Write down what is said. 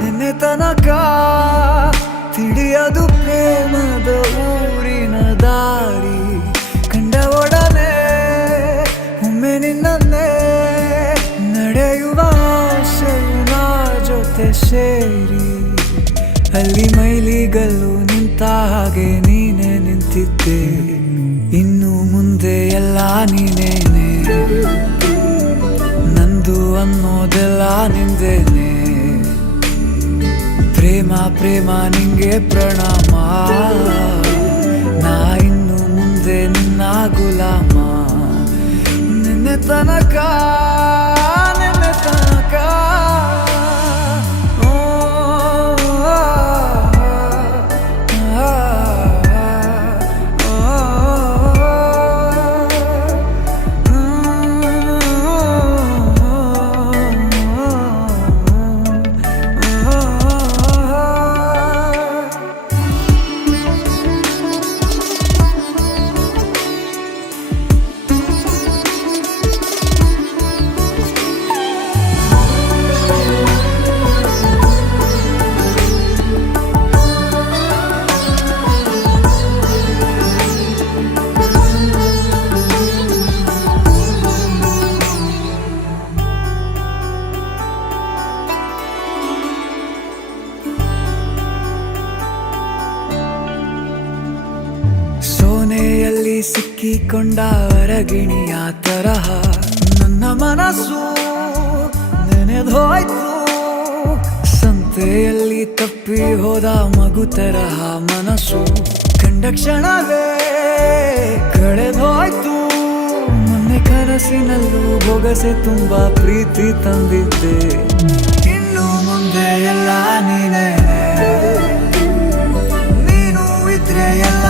ನಿನ್ನೆ ತನಕ ತಿಳಿಯದು ಪ್ರೇಮದ ಊರಿನ ದಾರಿ ಕಂಡ ಒಡನೆ ಒಮ್ಮೆ ನಿನ್ನೇ ನಡೆಯುವ ಆಸೆಯ ಜೊತೆ ಸೇರಿ ಅಲ್ಲಿ ಮೈಲಿಗಲ್ಲು ನಿಂತ ಹಾಗೆ ನೀನೆ ನಿಂತಿದ್ದೆ. ಇನ್ನು ಮುಂದೆ ಎಲ್ಲ ನೀನೇನೆ, ನಂದು ಅನ್ನೋದೆಲ್ಲ ನಿಂದೇನೆ. ಪ್ರೇಮ ಪ್ರೇಮ ನಿಂಗೆ ಪ್ರಣಾಮ, ನಾ ಇನ್ನು ಮುಂದೆ ನಿನ್ನ ಗುಲಾಮ. ನಿನ್ನೆ ತನಕ ಸೋನೆಯಲ್ಲಿ ಸಿಕ್ಕಿಕೊಂಡ ಅರಗಿಣಿಯ ತರಹ ನನ್ನ ಮನಸ್ಸು ನೆನೆದೋಯ್ತು. ಸಂತೆಯಲ್ಲಿ ತಪ್ಪಿ ಹೋದ ಮಗು ತರಹ ಮನಸ್ಸು ಕಂಡ ಕ್ಷಣವೇ ಕಳೆದೋಯ್ತು. ಮೊನ್ನೆ ಕನಸಿನಲ್ಲೂ ಬೊಗಸೆ ತುಂಬಾ ಪ್ರೀತಿ ತಂದಿದ್ದೆ. ಇನ್ನು ಮುಂದೆ ಎಲ್ಲ ನೀನೇ, ನೀನು ಇದ್ರೆ ಎಲ್ಲ